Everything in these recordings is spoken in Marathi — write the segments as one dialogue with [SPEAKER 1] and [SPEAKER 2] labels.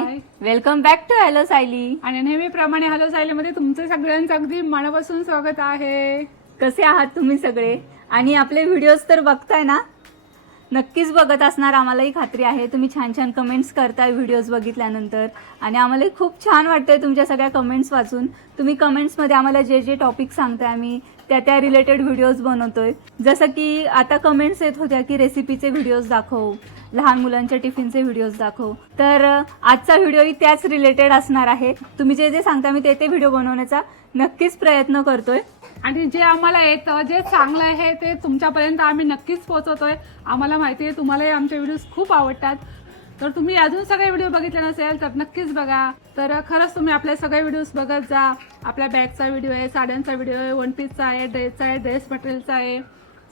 [SPEAKER 1] Hi welcome back to hello Sayali.
[SPEAKER 2] आणि नेहमीप्रमाणे हॅलो सायलीमध्ये तुमचं सगळ्यांचं अगदी मनापासून स्वागत आहे.
[SPEAKER 1] कसे आहात तुम्ही सगळे? आणि आपले व्हिडिओज तर बघताय ना? नक्कीच बघत असणार आम्हालाही खात्री आहे. तुम्ही छान छान कमेंट्स करताय व्हिडिओज बघितल्यानंतर. आणि आम्हालाही खूप छान वाटतंय तुमच्या सगळ्या कमेंट्स वाचून. तुम्ही कमेंट्समध्ये आम्हाला जे जे टॉपिक सांगताय आम्ही त्या त्या रिलेटेड व्हिडिओज बनवतोय. जसं की आता कमेंट्स येत होत्या की रेसिपीचे व्हिडिओज दाखव लहान मुलांच्या टिफिनचे व्हिडिओज दाखव. तर आजचा व्हिडिओही त्याच रिलेटेड असणार आहे. तुम्ही जे जे सांगता मी ते ते व्हिडिओ बनवण्याचा नक्कीच प्रयत्न करतोय.
[SPEAKER 2] आणि जे आम्हाला येतं जे चांगलं आहे ते तुमच्यापर्यंत आम्ही नक्कीच पोहोचवतोय. आम्हाला माहिती आहे तुम्हालाही आमचे व्हिडिओज खूप आवडतात. तर तुम्ही अजून सगळे व्हिडिओ बघितले नसेल तर नक्कीच बघा. तर खरंच तुम्ही आपले सगळे व्हिडिओज बघत जा. आपल्या बॅगचा व्हिडिओ आहे साड्यांचा व्हिडिओ आहे वन पीसचा आहे ड्रेसचा आहे ड्रेस मटेरियलचा आहे.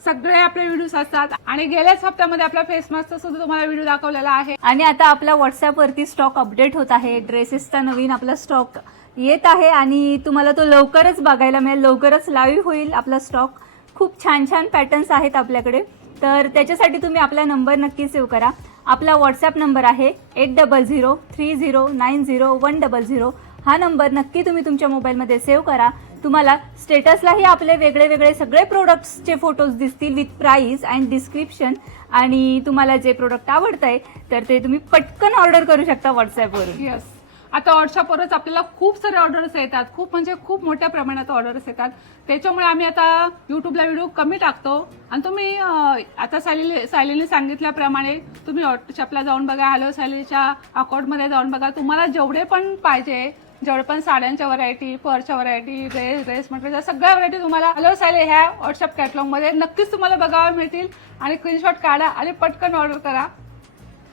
[SPEAKER 2] सगळे आपले व्हिडिओज असतात. आणि गेल्याच हप्त्यामध्ये आपला फेस मास्कचा सुद्धा तुम्हाला व्हिडिओ दाखवलेला आहे.
[SPEAKER 1] आणि आता आपल्या व्हॉट्सअपवरती स्टॉक अपडेट होत आहे. ड्रेसेसचा नवीन आपला स्टॉक येत आहे आणि तुम्हाला तो लवकरच बघायला मिळेल. लवकरच लाईव्ह होईल आपला स्टॉक खूप छान छान पॅटर्न्स आहेत आपल्याकडे. तर त्याच्यासाठी तुम्ही आपला नंबर नक्की सेव्ह करा. आपला व्हॉट्सॲप नंबर आहे eight double zero three zero nine zero one double zero हा नंबर नक्की तुम्ही तुमच्या मोबाईलमध्ये सेव्ह करा. तुम्हाला स्टेटसलाही आपले वेगळे वेगळे सगळे प्रोडक्ट्सचे फोटोज दिसतील विथ प्राईस अँड डिस्क्रिप्शन आणि तुम्हाला जे प्रोडक्ट आवडत आहे तर ते तुम्ही पटकन ऑर्डर करू शकता व्हॉट्सॲपवरून
[SPEAKER 2] येस आता व्हॉट्सअपवरच आपल्याला खूप सारे ऑर्डर्स येतात. खूप म्हणजे खूप मोठ्या प्रमाणात ऑर्डर्स येतात. त्याच्यामुळे आम्ही आता युट्यूबला व्हिडिओ कमी टाकतो. आणि तुम्ही आता सायली सायलीने सांगितल्याप्रमाणे तुम्ही व्हॉट्सअपला जाऊन बघा हॅलो सायलीच्या अकाउंटमध्ये जाऊन बघा. तुम्हाला जेवढे पण पाहिजे जेवढे पण साड्यांच्या व्हरायटी पर्सच्या व्हरायटी ड्रेस ड्रेस मटेरियल सगळ्या व्हरायटी तुम्हाला हॅलो सायली ह्या व्हॉट्सअप कॅटलॉगमध्ये नक्कीच तुम्हाला बघायला मिळतील. आणि स्क्रीनशॉट काढा आणि पटकन ऑर्डर करा.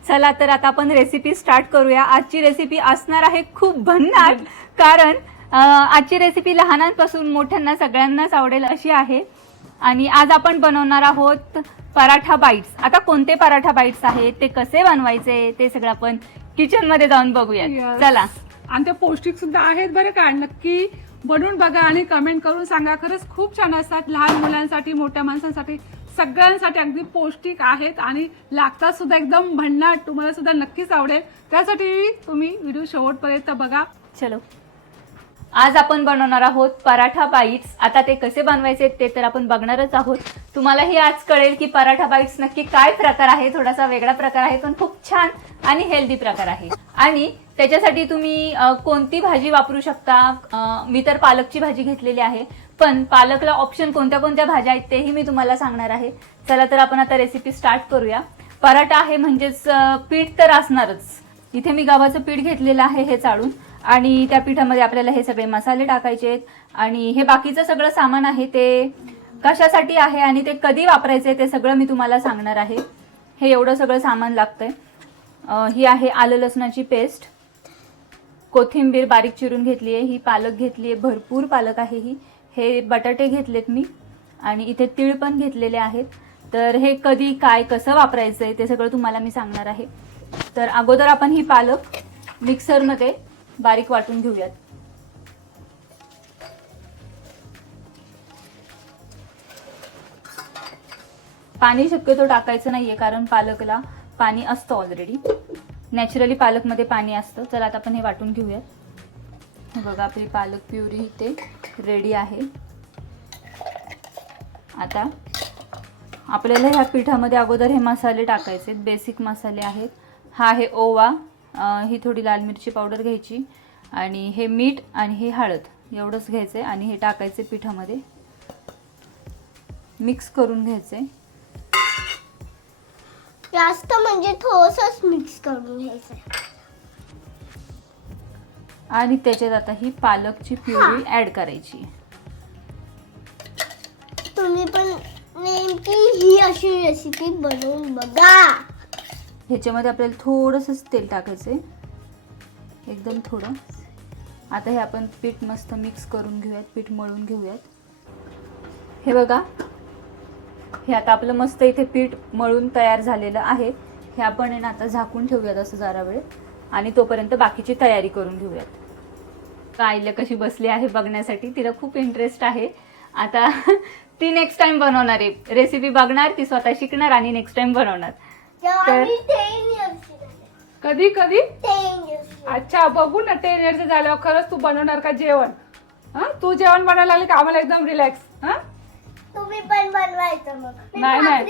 [SPEAKER 1] चला तर आता आपण रेसिपी स्टार्ट करूया. आजची रेसिपी असणार आहे खूप भन्नाट कारण आजची रेसिपी लहानांपासून मोठ्यांना सगळ्यांनाच आवडेल अशी आहे. आणि आज आपण बनवणार आहोत पराठा बाईट्स आता कोणते पराठा बाईट्स आहेत ते कसे बनवायचे ते सगळं आपण किचनमध्ये जाऊन बघूया
[SPEAKER 2] Yes.
[SPEAKER 1] चला.
[SPEAKER 2] आणि ते पौष्टिक सुद्धा आहेत बरं का. नक्की बनवून बघा आणि कमेंट करून सांगा. खरंच खूप छान असतात लहान मुलांसाठी मोठ्या माणसांसाठी. सगळ्यांसाठी अगदी पौष्टिक आहेत आणि लागतात सुद्धा एकदम भन्नाट. तुम्हाला सुद्धा नक्कीच आवडेल. त्यासाठी तुम्ही व्हिडिओ शेवटपर्यंत बघा.
[SPEAKER 1] चलो. आज आपण बनवणार आहोत पराठा बाईट्स. आता ते कसे बनवायचे ते तर आपण बघणारच आहोत. तुम्हालाही आज कळेल की पराठा बाईट्स नक्की काय प्रकार आहे. थोडासा वेगळा प्रकार आहे पण खूप छान आणि हेल्दी प्रकार आहे. आणि त्याच्यासाठी तुम्ही कोणती भाजी वापरू शकता? मी तर पालकची भाजी घेतलेली आहे. पण पालकला ऑप्शन कोणत्या कोणत्या भाज्या आहेत तेही मी तुम्हाला सांगणार आहे. चला तर आपण आता रेसिपी स्टार्ट करूया. पराठा आहे म्हणजेच पीठ तर असणारच. इथे मी गव्हाचं पीठ घेतलेलं आहे हे चाळून. आणि त्या पिठामध्ये आपल्याला हे सगळे मसाले टाकायचे आहेत. आणि हे बाकीचं सगळं सामान आहे ते कशासाठी आहे आणि ते कधी वापरायचे ते सगळं मी तुम्हाला सांगणार आहे. हे एवढं सगळं सामान लागतंय. ही आहे आलं लसणाची पेस्ट कोथिंबीर बारीक चिरून घेतली आहे. ही पालक घेतली आहे. भरपूर पालक आहे ही. हे बटाटे घेतलेत मी आणि इथे तीळ पण घेतलेले आहेत. तर हे कधी काय कसं वापरायचं आहे ते सगळं तुम्हाला मी सांगणार आहे. तर अगोदर आपण ही पालक मिक्सरमध्ये बारीक वाटून घेऊयात. पाणी शक्यतो टाकायचं नाहीये कारण पालकला पाणी असतं ऑलरेडी नॅचरली पालकमध्ये पाणी असतं. चला आता आपण हे वाटून घेऊयात. बघा आपली पालक प्युरी इथे रेडी आहे. आता आपल्याला ह्या पिठामध्ये अगोदर हे मसाले टाकायचे बेसिक मसाले आहेत. हा आहे ओवा ही थोडी लाल मिरची पावडर घ्यायची आणि हे मीठ आणि हे हळद एवढंच घ्यायचं आहे आणि हे टाकायचे पिठामध्ये. मिक्स करून घ्यायचे
[SPEAKER 3] जास्त म्हणजे थोडंसंच मिक्स करून घ्यायचं
[SPEAKER 1] आणि त्याच्यात आता ही पालकची प्युरी ऍड करायची.
[SPEAKER 3] तुम्ही पण नेमकी ही अशी रेसिपी बनवून बघा.
[SPEAKER 1] ह्याच्यामध्ये आपल्याला थोडंसंच तेल टाकायचं आहे एकदम थोडं. आता हे आपण पीठ मस्त मिक्स करून घेऊयात पीठ मळून घेऊयात. हे बघा. हे आता आपलं मस्त इथे पीठ मळून तयार झालेलं आहे. हे आपण ना आता झाकून ठेवूयात असं जरा वेळ. आणि तोपर्यंत बाकीची तयारी करून घेऊयात. आईला कशी बसली आहे बघण्यासाठी तिला खूप इंटरेस्ट आहे. आता ती नेक्स्ट टाइम बनवणार आहे. रेसिपी बघणार ती स्वतः शिकणार आणि नेक्स्ट टाइम बनवणार. तर-
[SPEAKER 2] कधी कधी? अच्छा बघू ना टेन इयर्स झाल्यावर खरंच तू बनवणार का जेवण? हा? तू जेवण बनवायला लागली का? आम्हाला एकदम रिलॅक्स हा?
[SPEAKER 3] तुम्ही पण बनवायचं मग.
[SPEAKER 2] नाही, नाही.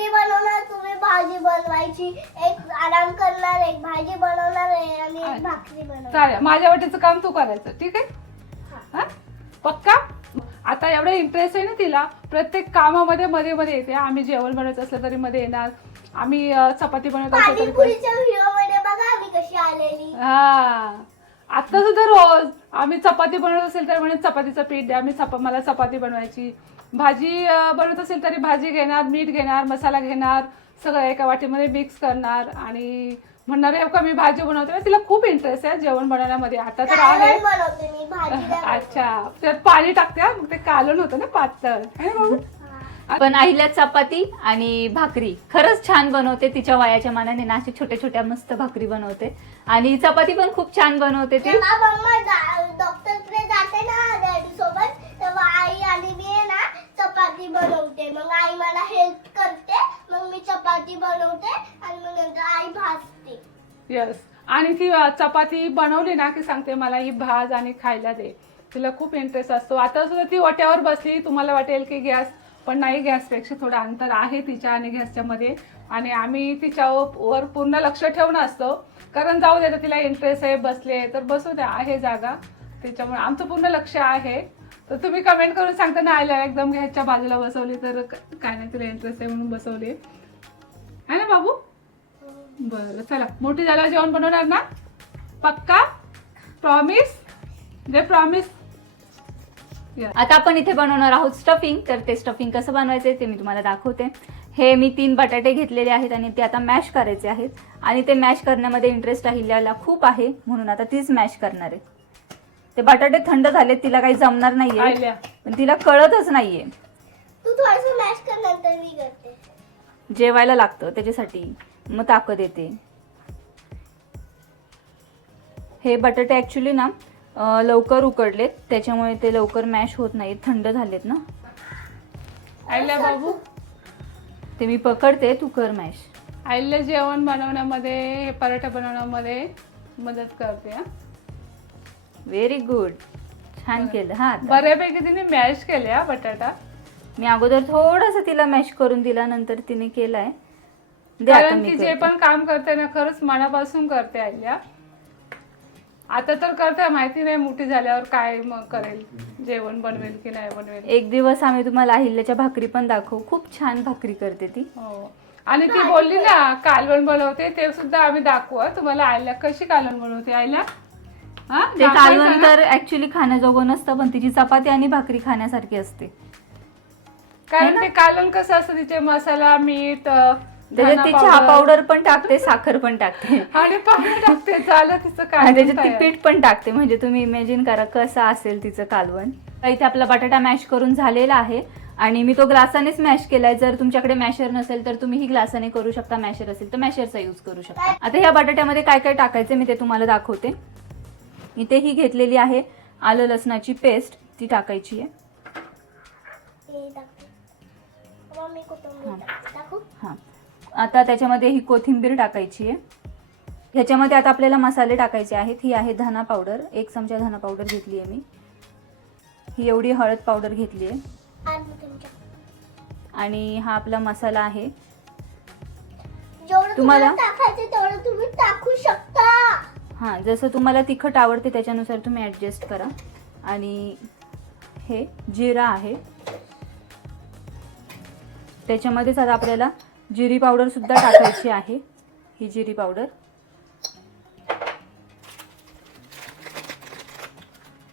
[SPEAKER 3] भाजी बनवायची एक आराम करणार एक भाजी बनवणार आहे आणि एक भाकरी बनवणार.
[SPEAKER 2] चालेल माझ्या वाटीचं काम तू करायचं ठीक आहे?
[SPEAKER 3] हा.
[SPEAKER 2] हा? पक्का? आता एवढा इंटरेस्ट आहे ना तिला प्रत्येक कामामध्ये मध्ये मध्ये येते. आम्ही जेवण बनवायचं असलं तरी मध्ये येणार. आम्ही चपाती बनवत असलं तरी पण
[SPEAKER 3] पाणीपुरीच्या व्हिडिओमध्ये बघा आम्ही कशी आलेली.
[SPEAKER 2] हा. आता सुद्धा रोज आम्ही चपाती बनवत असेल तर म्हणे चपातीचं पीठ द्या. मी चपा मला चपाती बनवायची. भाजी अं, बनवत असेल तरी भाजी घेणार मीठ घेणार मसाला घेणार. सगळं एका वाटीमध्ये मिक्स करणार आणि म्हणणार "हे का मी भाजी बनवते. म्हणजे तिला खूप इंटरेस्ट आहे जेवण बनवण्यामध्ये. आता तर आहे. अच्छा. त्यात पाणी टाकते हा, मग ते कालवण होतं ना पातळ. है?
[SPEAKER 3] हा.
[SPEAKER 1] पण अहिल्या चपाती आणि भाकरी. खरंच छान बनवते तिच्या वयाच्या मानाने ना अशी छोट्या छोट्या मस्त भाकरी बनवते. आणि चपाती पण खूप छान बनवते ती.
[SPEAKER 3] डॉक्टरकडे जाते ना सोबत. तेव्हा आई आणि मी आहे ना चपाती बनवते. मग आई मला हेल्प करते मग मी चपाती बनवते आणि मग नंतर आई भाजते.
[SPEAKER 2] येस आणि ती चपाती बनवली ना की सांगते मला ही भाज आणि खायला दे. तिला खूप इंटरेस्ट असतो. आता सुद्धा ती ओट्यावर बसली. तुम्हाला वाटेल की गॅस पण नाही गॅसपेक्षा थोडं अंतर आहे तिच्या आणि गॅसच्या मध्ये आणि आम्ही तिच्या वर पूर्ण लक्ष ठेवणं असतो. कारण जाऊ दे तर तिला इंटरेस्ट आहे बसले तर बसू द्या आहे जागा. त्याच्यामुळे आमचं पूर्ण लक्ष आहे. तर तुम्ही कमेंट करून सांगता ना आयला एकदम गॅसच्या बाजूला बसवली तर काय नाही तिला इंटरेस्ट आहे म्हणून बसवली. आहे ना बाबू? बरं चला. मोठी झाल्यावर जेवण बनवणार ना? पक्का? प्रॉमिस जे प्रॉमिस
[SPEAKER 1] आता आपण इथे बनवणार आहोत स्टफिंग तर ते स्टफिंग कसं बनवायचे ते मी तुम्हाला दाखवते. हे मी तीन बटाटे घेतलेले आहेत आणि ते आता मॅश करायचे आहेत. आणि ते मॅश करण्यामध्ये इंटरेस्ट अहिल्याला खूप आहे. म्हणून आता तीच मॅश करणार आहे. ते बटाटे थंड झालेत तिला काही जमणार नाहीये. पण तिला कळतच नाहीये.
[SPEAKER 3] तू थोडस मॅश कर नंतर मी करते.
[SPEAKER 1] जेवायला लागतं त्याच्यासाठी. मग ताकद येते. हे बटाटे ऍक्च्युली ना लवकर उकडलेत. त्याच्यामुळे ते लवकर मॅश होत नाहीत. थंड झालेत ना.
[SPEAKER 2] आयल्या बाबू?
[SPEAKER 1] ते मी पकडते तू कर मॅश
[SPEAKER 2] आयल्या जेवण बनवण्यामध्ये हे पराठा बनवण्यामध्ये मदत करते हा.
[SPEAKER 1] व्हेरी गुड छान केलं हा.
[SPEAKER 2] बऱ्यापैकी तिने मॅश केले हा बटाटा.
[SPEAKER 1] मी अगोदर थोडस तिला मॅश करून दिला नंतर तिने केलाय आता
[SPEAKER 2] कारण
[SPEAKER 1] मी
[SPEAKER 2] ती जे
[SPEAKER 1] करते.
[SPEAKER 2] पण काम करते ना खरंच मनापासून करते आयल्या आता तर करते माहिती नाही मोठी झाल्यावर काय मग करेल जेवण बनवेल की नाही बनवेल
[SPEAKER 1] एक दिवस आम्ही तुम्हाला अहिल्याच्या भाकरी पण दाखवू खूप छान भाकरी करते ती
[SPEAKER 2] हो आणि ती बोलली ना कालवण बनवते ते सुद्धा आम्ही दाखवू हं. तुम्हाला आयल्या कशी कालवण बनवते हा?
[SPEAKER 1] ते कालवण? तर ऍक्च्युली खाण्याजोगं नसतं पण तिची चपाती आणि भाकरी खाण्यासारखी असते
[SPEAKER 2] कारण ते कालवण कसं असतं तिचे मसाला मीठ
[SPEAKER 1] त्याच्यात
[SPEAKER 2] धना
[SPEAKER 1] ती चहा. पावडर पण टाकते साखर पण टाकते.
[SPEAKER 2] आणि पाणी टाकते झालं तिचं कालवण
[SPEAKER 1] त्याच्यात ती. पीठ पण टाकते म्हणजे तुम्ही इमॅजिन करा कसं असेल तिचं कालवण. तर इथे आपला बटाटा मॅश करून झालेला आहे. आणि मी तो ग्लासानेच मॅश केलाय. जर तुमच्याकडे मॅशर नसेल तर तुम्ही ही ग्लासाने करू शकता मॅशर असेल तर मॅशरचा यूज करू शकता. आता ह्या बटाट्यामध्ये काय काय टाकायचं मी ते तुम्हाला दाखवते. इथे ही घेतलेली आहे आलं लसणाची पेस्ट ती टाकायची आहे.
[SPEAKER 3] मी कोथिंबीर
[SPEAKER 1] हां. आता त्याच्यामध्ये ही कोथिंबीर टाकायची आहे. ह्याच्यामध्ये आता आपल्याला मसाले टाकायचे आहेत. ही आहे धना पावडर. एक चमचा धना पावडर घेतली आहे मी. ही एवढी हळद पावडर घेतली आहे.
[SPEAKER 3] आणि
[SPEAKER 1] हा आपला मसाला आहे. तुम्हाला?
[SPEAKER 3] तुम्ही टाकू शकता.
[SPEAKER 1] हां. जसं तुम्हाला तिखट आवडते त्याच्यानुसार तुम्ही ॲडजस्ट करा. आणि हे जिरा आहे. त्याच्यामध्येच आता आपल्याला जिरी पावडरसुद्धा टाकायची आहे. ही जिरी पावडर.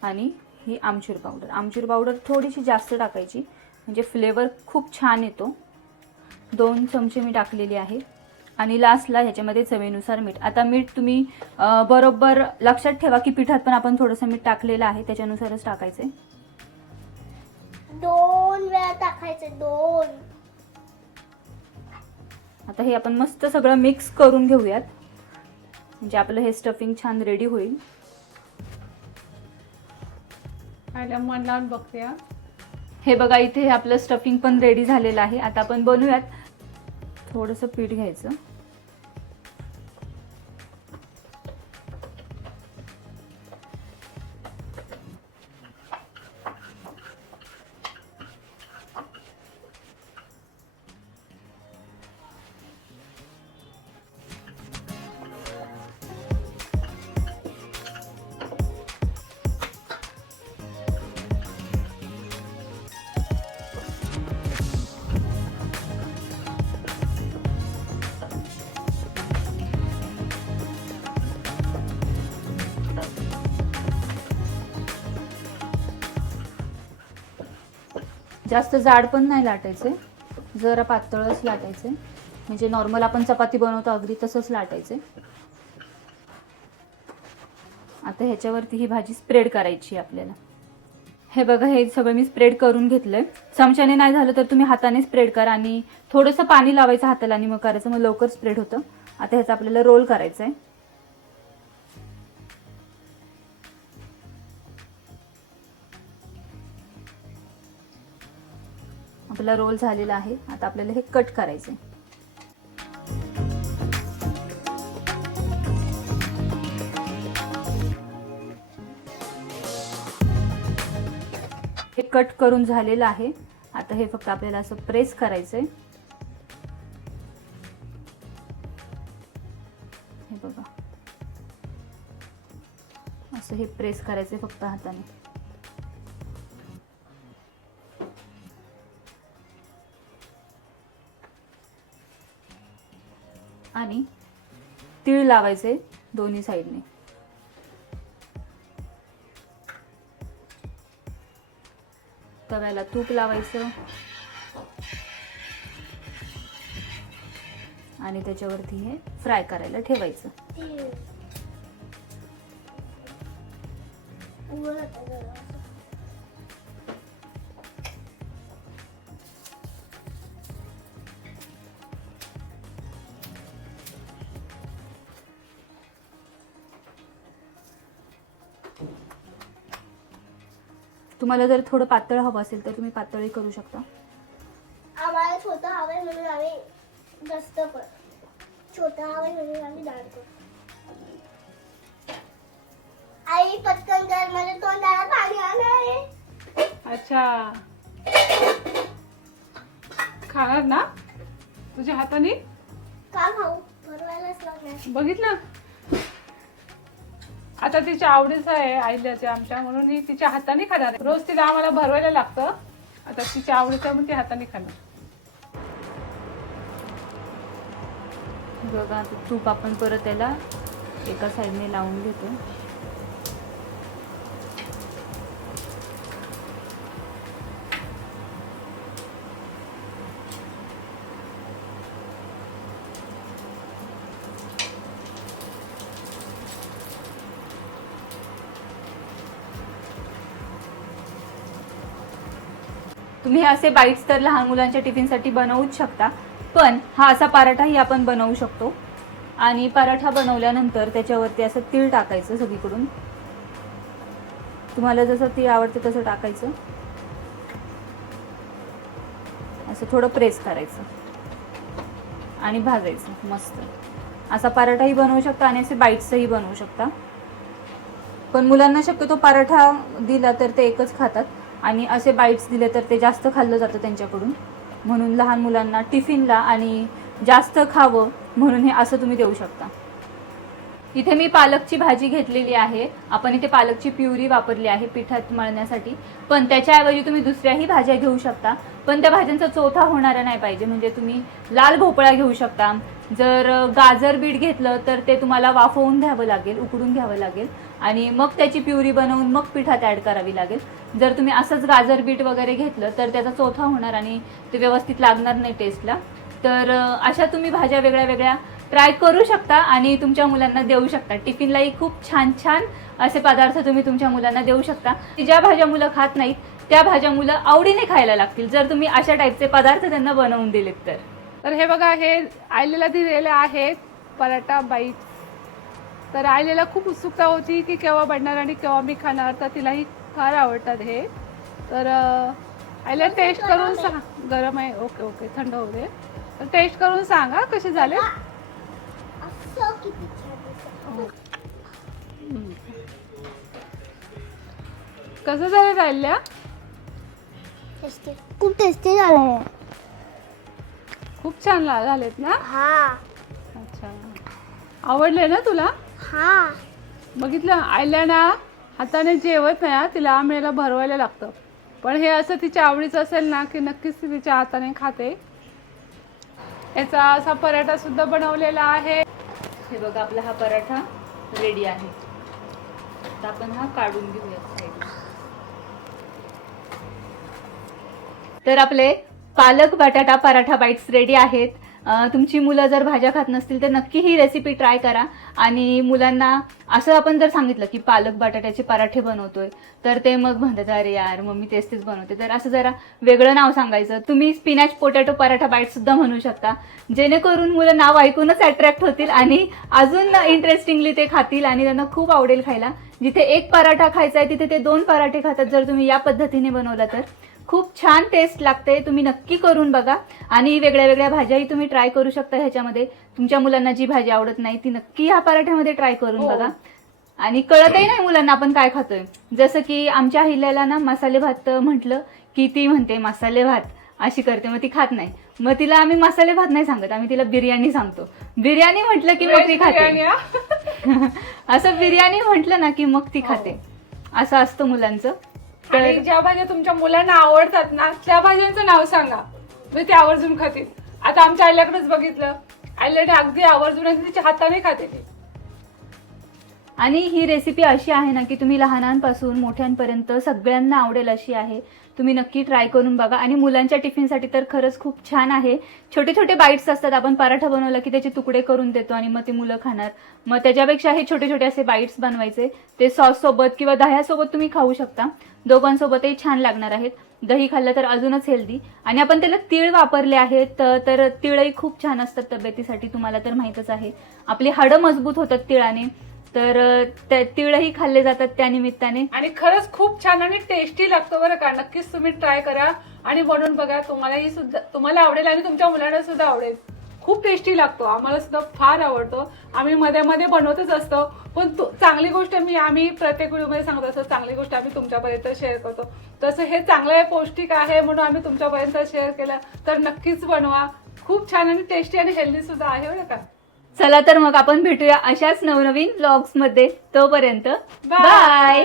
[SPEAKER 1] आणि ही आमचूर पावडर. आमचूर पावडर थोडीशी जास्त टाकायची. म्हणजे फ्लेवर खूप छान येतो. दोन चमचे मी टाकलेली आहे. आणि लास्टला ह्याच्यामध्ये चवीनुसार मीठ. आता मीठ तुम्ही बरोबर लक्षात ठेवा की पिठात पण आपण थोडंसं मीठ टाकलेलं आहे. त्याच्यानुसारच टाकायचं
[SPEAKER 3] दोन वेळा टाकायचं दोन.
[SPEAKER 1] आता हे आपण मस्त सगळं मिक्स करून घेऊयात. म्हणजे आपलं हे स्टफिंग छान रेडी होईल.
[SPEAKER 2] मन लावून बघते हा.
[SPEAKER 1] बघा इथे हे आपलं स्टफिंग पण रेडी झालेलं आहे. आता आपण बनवूयात. थोडंसं पीठ घ्यायचं. जास्त जाड पण नाही लाटायचे. जरा पातळच लाटायचे. म्हणजे नॉर्मल आपण चपाती बनवतो अगदी तसंच लाटायचे. आता ह्याच्यावरती ही भाजी स्प्रेड करायची आहे आपल्याला. हे बघा हे सगळं मी स्प्रेड करून घेतलंय. चमच्याने नाही झालं तर तुम्ही हाताने स्प्रेड करा आणि थोडंसं पाणी लावायचं हाताला आणि मग करायचं. मग लवकर स्प्रेड होतं. आता ह्याचा आपल्याला रोल करायचा आहे आपला रोल झालेला आहे. आता आपल्याला हे कट करायचं आहे हे कट करून झालेलं आहे. आता हे फक्त आपल्याला असं प्रेस करायचंय. हे बघा. असं हे प्रेस करायचंय फक्त हाताने. आणि तीळ लावायचे दोन्ही साईडने. तव्याला तूप लावायचं. आणि त्याच्यावरती हे फ्राय करायला ठेवायचं. तुम्हाला जर थोडं पातळ हवं असेल तर तुम्ही पातळही करू शकता.
[SPEAKER 3] आम्हाला छोटं हवंय म्हणून आम्ही जास्त कर. छोटं हवंय म्हणून आम्ही डाळ करतो आई पटकन कर माझ्या तोंडाला पाणी आलं आहे
[SPEAKER 2] अच्छा. खाणार ना? तुझ्या हाताने?
[SPEAKER 3] का खाऊ? भरवायलाच लागणार.
[SPEAKER 2] बघितलं? आता तिच्या आवडीचं आहे आईल्याच्या आमच्या म्हणून ही तिच्या हाताने खाणार रोज तिला आम्हाला भरवायला लागतं. आता तिच्या आवडीचं म्हणून ती हाताने खाणार.
[SPEAKER 1] बघा तूप आपण परत त्याला एका साईडने लावून घेतो. तुम्ही असे बाईट्स तर लहान मुलांच्या टिफिनसाठी बनवूच शकता पण हा असा पराठाही आपण बनवू शकतो. आणि पराठा बनवल्यानंतर त्याच्यावरती असं तीळ टाकायचं सगळीकडून. तुम्हाला जसं तीळ आवडतं तसं टाकायचं. असं थोडं प्रेस करायचं. आणि भाजायचं मस्त. असा पराठाही बनवू शकता आणि असे बाईट्सही बनवू शकता. पण मुलांना शक्यतो पराठा दिला तर ते एकच खातात. आणि असे बाईट्स दिले तर ते जास्त खाल्लं जातं त्यांच्याकडून. म्हणून लहान मुलांना टिफिनला आणि जास्त खावं म्हणून हे असं तुम्ही देऊ शकता. इथे मी पालकची भाजी घेतलेली आहे. आपण इथे पालकची प्युरी वापरली आहे पिठात मळण्यासाठी. पण त्याच्याऐवजी तुम्ही दुसऱ्याही भाज्या घेऊ शकता. पण त्या भाज्यांचा चोथा होणारा नाही पाहिजे. म्हणजे तुम्ही लाल भोपळा घेऊ शकता. जर गाजर बीट घेतलं तर ते तुम्हाला वाफवून घ्यावं लागेल उकडून घ्यावं लागेल. आणि मग त्याची प्युरी बनवून मग पिठात ॲड करावी लागेल. जर तुम्ही असंच गाजर बीट वगैरे घेतलं तर त्याचा चोथा होणार आणि ते व्यवस्थित लागणार नाही टेस्टला तर अशा तुम्ही भाज्या वेगळ्या वेगळ्या ट्राय करू शकता आणि तुमच्या मुलांना देऊ शकता. टिफिनलाही खूप छान छान असे पदार्थ तुम्ही तुमच्या मुलांना देऊ शकता. की ज्या भाज्या मुलं खात नाहीत त्या भाज्या मुलं आवडीने खायला लागतील जर तुम्ही अशा टाईपचे पदार्थ त्यांना बनवून दिलेत तर.
[SPEAKER 2] तर हे बघा हे आयलेला दिलेले आहेत पराठा बाईट. तर आयलेला खूप उत्सुकता होती की केव्हा बनणार आणि केव्हा मी खाणार तर तिलाही फार आवडतात हे. तर आईला टेस्ट करून सांग गरम आहे ओके ओके थंड होऊ दे. तर टेस्ट करून सांगा कसे झाले?
[SPEAKER 3] दिसतं.
[SPEAKER 2] कसं झालं राहिल्या?
[SPEAKER 3] टेस्टी खूप टेस्टी झालंय.
[SPEAKER 2] खूप छान झालेत ना?
[SPEAKER 3] हा.
[SPEAKER 2] अच्छा. आवडले ना तुला?
[SPEAKER 3] हा.
[SPEAKER 2] बघितलं आयल्या ना हाताने जेवत नाही हा, तिला आंबेला भरवायला लागतं. पण हे असं तिच्या आवडीचं असेल ना की नक्कीच ती तिच्या हाताने खाते. याचा असा पराठा सुद्धा बनवलेला आहे.
[SPEAKER 1] हे बघा आपला हा पराठा रेडी आहे. आता आपण हा काढून घेऊया तर आपले पालक बटाटा पराठा बाईट्स रेडी आहेत. तुमची मुलं जर भाज्या खात नसतील तर नक्की ही रेसिपी ट्राय करा. आणि मुलांना असं आपण जर सांगितलं की पालक बटाट्याचे पराठे बनवतोय तर ते मग म्हणतात अरे यार मम्मी तेच तेच बनवते. तर असं जरा वेगळं नाव सांगायचं. तुम्ही स्पिनॅच पोटॅटो पराठा बाईट सुद्धा म्हणू शकता. जेणेकरून मुलं नाव ऐकूनच अट्रॅक्ट होतील आणि अजून इंटरेस्टिंगली ते खातील आणि त्यांना खूप आवडेल खायला. जिथे एक पराठा खायचा आहे तिथे ते दोन पराठे खातात जर तुम्ही या पद्धतीने बनवला तर. खूप छान टेस्ट लागते. तुम्ही नक्की करून बघा. आणि वेगळ्या वेगळ्या भाज्याही तुम्ही ट्राय करू शकता ह्याच्यामध्ये. तुमच्या मुलांना जी भाजी आवडत नाही ती नक्की ह्या पराठ्यामध्ये ट्राय करून
[SPEAKER 2] हो.
[SPEAKER 1] बघा. आणि कळतही नाही मुलांना आपण काय खातोय. जसं की आमच्या हिल्याला ना मसाले भात म्हटलं की ती म्हणते मसाले भात. अशी करते. मग ती खात नाही. मग तिला आम्ही मसाले भात नाही सांगत. आम्ही तिला बिर्याणी सांगतो. बिर्याणी म्हटलं की मग ती खाते.
[SPEAKER 2] हा.
[SPEAKER 1] असं बिर्याणी म्हटलं ना की मग ती खाते. असं असतं मुलांचं.
[SPEAKER 2] आणि
[SPEAKER 1] तर
[SPEAKER 2] ज्या भाज्या तुमच्या मुलांना आवडतात ना त्या भाज्यांचं नाव सांगा. म्हणजे ते आवर्जून खातील आता आमच्या आईल्याकडेच बघितलं. आईल्याने अगदी आवर्जून तिच्या हाताने खाते ती.
[SPEAKER 1] आणि ही रेसिपी अशी आहे ना की तुम्ही लहानांपासून मोठ्यांपर्यंत सगळ्यांना आवडेल अशी आहे. तुम्ही नक्की ट्राय करून बघा. आणि मुलांच्या टिफिनसाठी तर खरंच खूप छान आहे. छोटे छोटे बाईट्स असतात. आपण पराठा बनवला की त्याचे तुकडे करून देतो आणि मग ते मुलं खाणार. मग त्याच्यापेक्षा हे छोटे छोटे असे बाईट्स बनवायचे. ते सॉससोबत किंवा दह्यासोबत तुम्ही खाऊ शकता. दोघांसोबतही छान लागणार आहेत. दही खाल्लं तर अजूनच हेल्दी आणि आपण त्याला तीळ वापरले आहेत तर- तिळही खूप छान असतात तब्येतीसाठी. तुम्हाला तर माहीतच आहे. आपली हाडं मजबूत होतात तिळाने. तर अं, त्या- खाल्ले जातात त्या निमित्ताने.
[SPEAKER 2] आणि खरंच खूप छान आणि टेस्टी लागतो बरं का. नक्कीच तुम्ही ट्राय करा. आणि बनवून बघा तुम्हालाही सुद्धा तुम्हाला आवडेल आणि तुमच्या मुलांना सुद्धा आवडेल. खूप टेस्टी लागतो. आम्हाला सुद्धा फार आवडतो. आम्ही मध्ये मध्ये बनवतच असतो. पण चांगली गोष्ट मी आम्ही प्रत्येक व्हिडिओमध्ये सांगत असतो चांगली गोष्ट आम्ही तुमच्यापर्यंत शेअर करतो. तसं हे चांगलं आहे पौष्टिक आहे म्हणून आम्ही तुमच्यापर्यंत शेअर केलं. तर नक्कीच बनवा. खूप छान आणि टेस्टी आणि हेल्दी सुद्धा आहे बरं का.
[SPEAKER 1] चला तर मग आपण भेटूया अशाच नवनवीन ब्लॉग्समध्ये तोपर्यंत. बाय